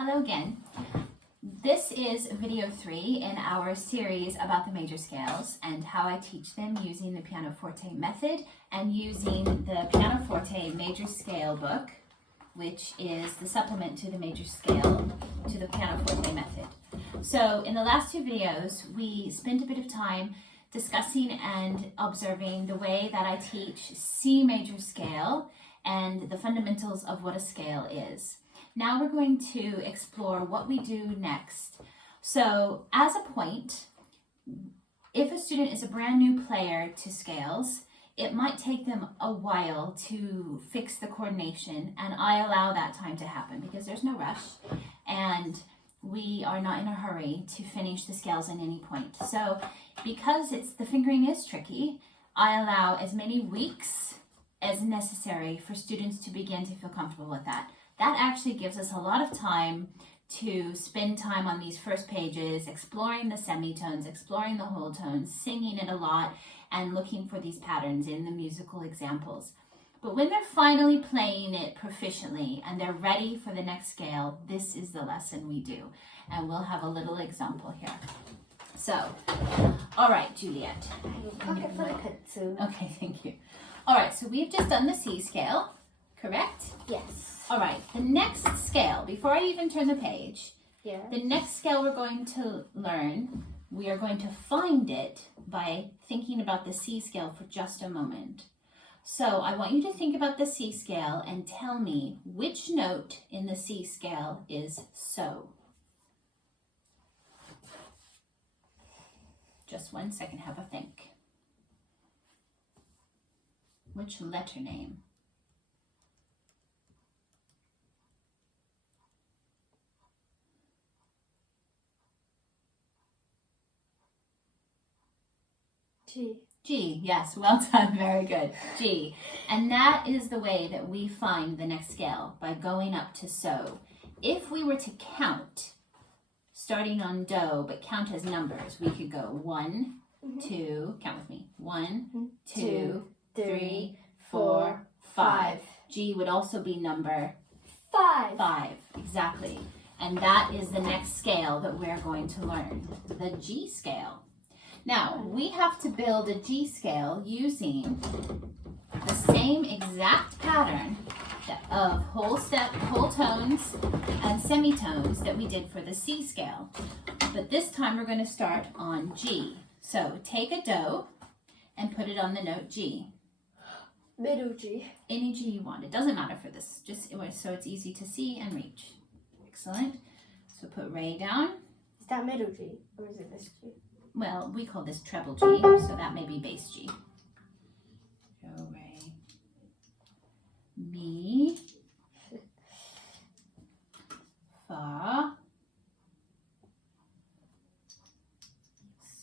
Hello again. This is video 3 in our series about the major scales and how I teach them using the pianoforte method and using the pianoforte major scale book, which is the supplement to the major scale to the pianoforte method. So in the last 2 videos, we spent a bit of time discussing and observing the way that I teach C major scale and the fundamentals of what a scale is. Now we're going to explore what we do next. So as a point, if a student is a brand new player to scales, it might take them a while to fix the coordination, and I allow that time to happen because there's no rush and we are not in a hurry to finish the scales at any point. So because the fingering is tricky, I allow as many weeks as necessary for students to begin to feel comfortable with that. That actually gives us a lot of time to spend time on these first pages, exploring the semitones, exploring the whole tones, singing it a lot, and looking for these patterns in the musical examples. But when they're finally playing it proficiently and they're ready for the next scale, this is the lesson we do. And we'll have a little example here. So, all right, Juliet. Okay, thank you. All right, so we've just done the C scale, correct? Yes. All right, the next scale, before I even turn the page, the next scale we're going to learn, we are going to find it by thinking about the C scale for just a moment. So I want you to think about the C scale and tell me which note in the C scale is so. Just 1 second, have a think. Which letter name? G. G, yes, well done, very good. G. And that is the way that we find the next scale, by going up to so. If we were to count, starting on do, but count as numbers, we could go 1, 2, count with me, 1, 2, 3, 4, 5. G would also be number 5, exactly. And that is the next scale that we're going to learn, the G scale. Now, we have to build a G scale using the same exact pattern of whole tones and semitones that we did for the C scale. But this time we're going to start on G. So take a do and put it on the note G. Middle G. Any G you want. It doesn't matter for this, just so it's easy to see and reach. Excellent. So put Re down. Is that middle G or is it this G? Well, we call this treble G, so that may be bass G. Do, re, mi, fa,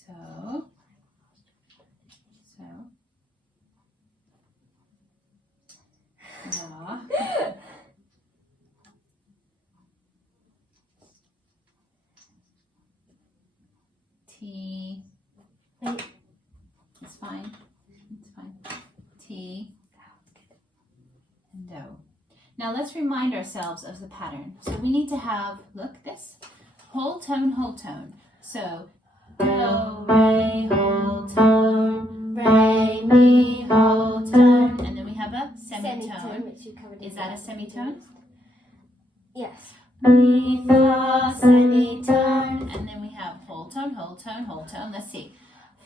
so, la, T, it's fine, T, and do. Now let's remind ourselves of the pattern. So we need to have, look, this, whole tone. So, do, re, whole tone, re, mi, whole tone, and then we have a semitone. Which you covered in Is that a semitone? Yes. Mi, fa, semitone, and then we have whole tone. Let's see.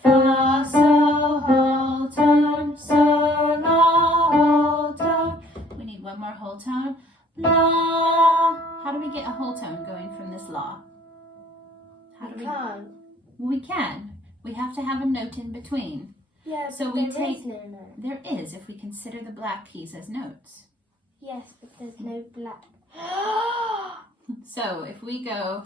Fa, so, whole tone, so, la, whole tone. We need one more whole tone. La. How do we get a whole tone going from this la? We can't. Well, we can. We have to have a note in between. Yeah, So but we there take. is no note. There is, if we consider the black keys as notes. Yes, but there's no black. So if we go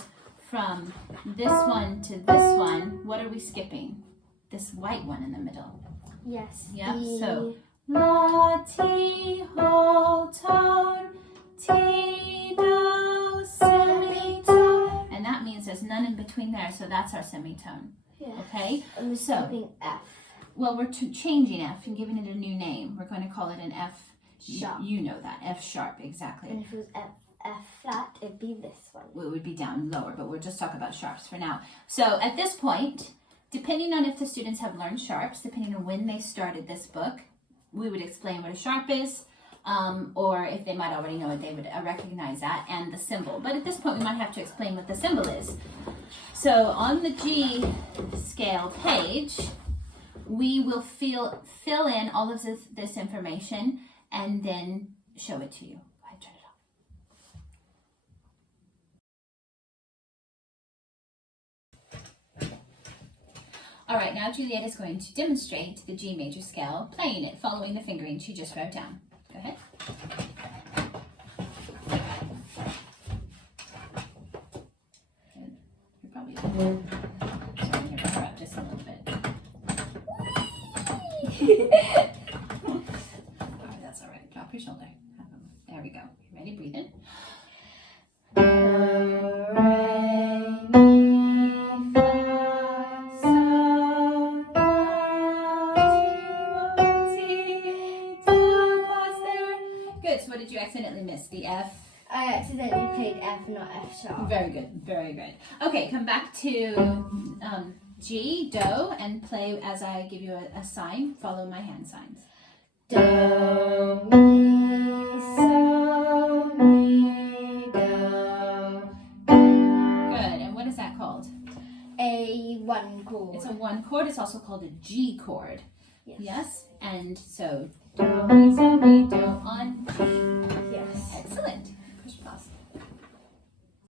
from this one to this one, what are we skipping? This white one in the middle. Yes. Yep, so la, ti, whole tone, ti, do, semitone. And that means there's none in between there, so that's our semitone. Yeah. Okay? And we're So, skipping F. Well, we're changing F and giving it a new name. We're going to call it an F Sharp. You know that, F sharp, exactly. And if it was F, F flat, it'd be this one. It would be down lower, but we'll just talk about sharps for now. So at this point, depending on if the students have learned sharps, depending on when they started this book, we would explain what a sharp is, or if they might already know it, they would recognize that and the symbol. But at this point, we might have to explain what the symbol is. So on the G scale page, we will fill in all of this information and then show it to you. Go ahead, turn it off. All right, now Juliet is going to demonstrate the G major scale, playing it, following the fingering she just wrote down. Go ahead. You're probably sorry, you're better up just a little bit. All right, that's all right. Drop your shoulder. There we go. You ready? Breathe in. Good. So what did you accidentally miss? The F? I accidentally played F, not F sharp. Very good. Very good. Okay, come back to G, do, and play as I give you a sign. Follow my hand signs. Do, mi, so, mi, do. Good. And what is that called? A 1 chord. It's a 1 chord. It's also called a G chord. Yes. Yes? And so, do, mi, so, mi, do on G. Yes. Excellent.